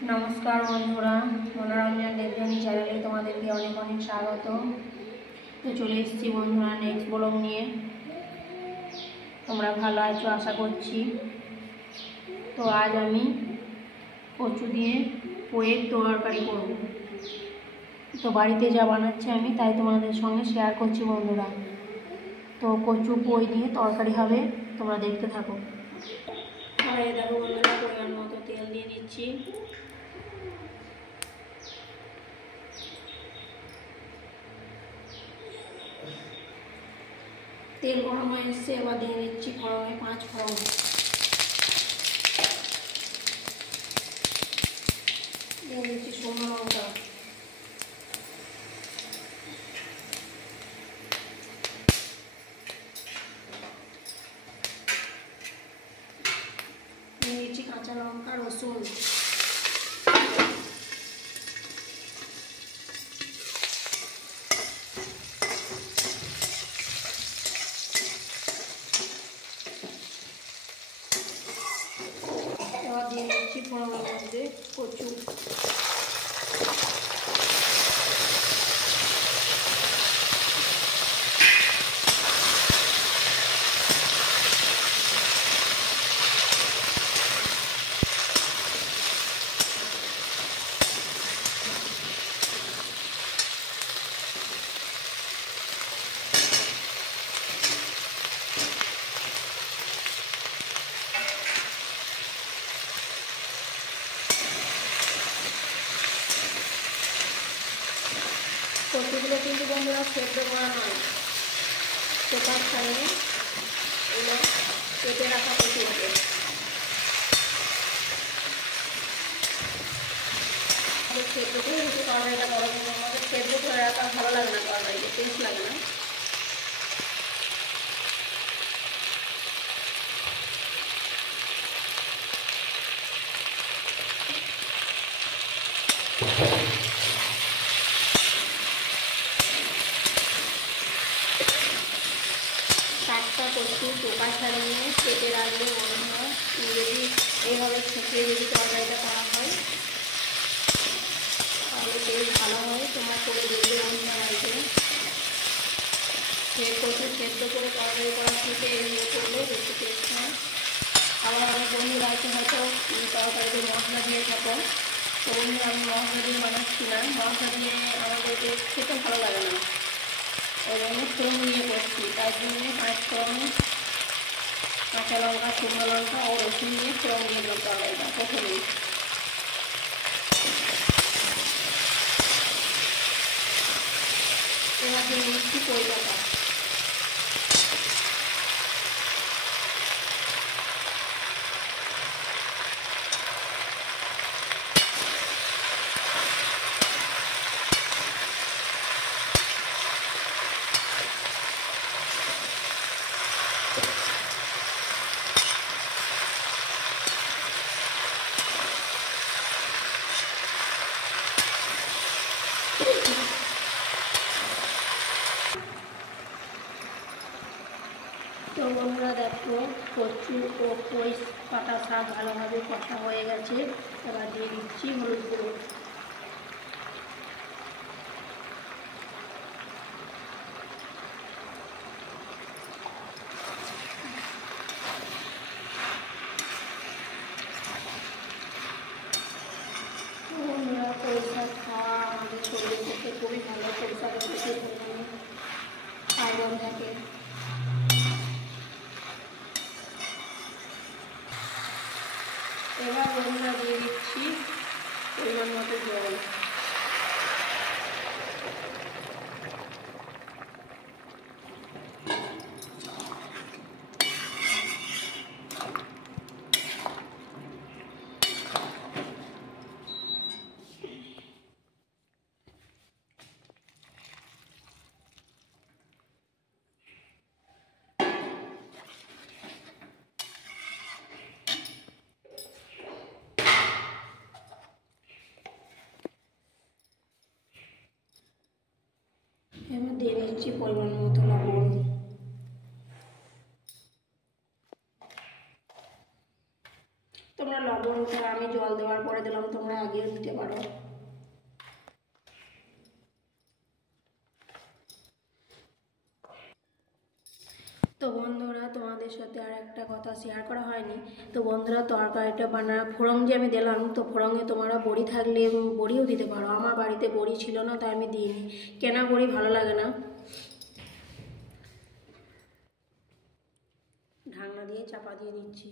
नमस्कार बंधुरा मनोरंजन देवजानी चैनले तुम्हादेरके अनेक अनेक स्वागत। तो चले एसेछि बंधुरा नेक्स्ट ब्लग निये। तोमरा भालो आछो आशा करछि। तो आज आमी कचु दिए पोয়ের তরকারি করব। तो बाड़ीते जा बानाচ্ছি आमी ताई तुम्हादेर संगे शेयर करछि बंधुरा। तो कचु पोই दिए তরকারি হবে, তোমরা দেখতে থাকো। আর এই দেখো বন্ধুরা পরিমাণ মতো তেল দিয়ে নিচ্ছি। तेल गरम हो एসেছে, এবার দিয়ে দিচ্ছি ফোড়নে 5 ফোড়ন। দিয়ে দিচ্ছি শুকনো লঙ্কা, দিয়ে দিচ্ছি কাঁচা লঙ্কা রসুন, দিয়ে দিচ্ছি ফোড়নের মধ্যে কচু, কচুগুলো কিন্তু বন্ধুরা সেদ্ধ করা নয়, চোপার ছাড়িয়ে এগুলো কেটে রাখা কচুগুলো সেদ্ধ করে একটু তরকারিটা গরম আমাদের সেদ্ধ করে রাখা ভালো লাগে না, তরকারিতে টেস্ট লাগে না। টাটকা কচু চোপা ছাড়িয়ে কেটে রাখলে বন্ধুরা যদি এইভাবে ছেঁকে যদি তরকারিটা করা হয় তাহলে টেস্ট ভালো হয়। তোমরা করে দেখবে বন্ধুরা বাড়িতে। সে কচু সেদ্ধ করে তরকারি করার থেকে এগুলো করলে বেশি টেস্ট হয়। আবার অনেক বন্ধুরা আছে হয়তো তরকারিতে মশলা দিয়ে থাকো, তো বন্ধুরা আমি মশলা দিয়ে বানাচ্ছি না, মশলা দিয়ে আমাদেরকে খেতে ভালো লাগে না, ওই জন্য ফোড়ন দিয়ে করছি। তার জন্য 5 ফোড়ন, কাঁচা লঙ্কা, শুকনো লঙ্কা ও রসুন দিয়ে ফোড়ন দিয়ে দিলাম তরকারিটা প্রথমেই। এবার দিয়ে দিচ্ছি পোই পাতা, তো বন্ধুরা দেখো কচু ও পোই পাতা শাক ভালোভাবে কষা হয়ে গেছে। এবার দিয়ে দিচ্ছি হলুদ গুঁড়ো, বন্ধুরা পোই শাক খাওয়া আমাদের শরীরের পক্ষে খুবই ভালো। পোই শাকের প্রচুর পরিমাণে আয়রন থাকে। এবার বন্ধুরা দিয়ে দিচ্ছি পরিমাণ মতো জল, এবার দিয়ে দিচ্ছি পরিমাণ মতো লবণ। তোমরা লবণটা আমি জল দেওয়ার পরে দিলাম, তোমরা আগেও দিতে পারো। তো বন্ধুরা তোমাদের সাথে আর একটা কথা শেয়ার করা হয়নি। তো বন্ধুরা তরকারিটা ফোড়ন যে আমি দিলাম, তো ফোড়নে তোমরা বড়ি থাকলে বড়িও দিতে পারো। আমার বাড়িতে বড়ি ছিল না তাই আমি দিইনি, কেনা বড়ি ভালো লাগে না। ঢাকনা দিয়ে চাপা দিয়ে দিচ্ছি।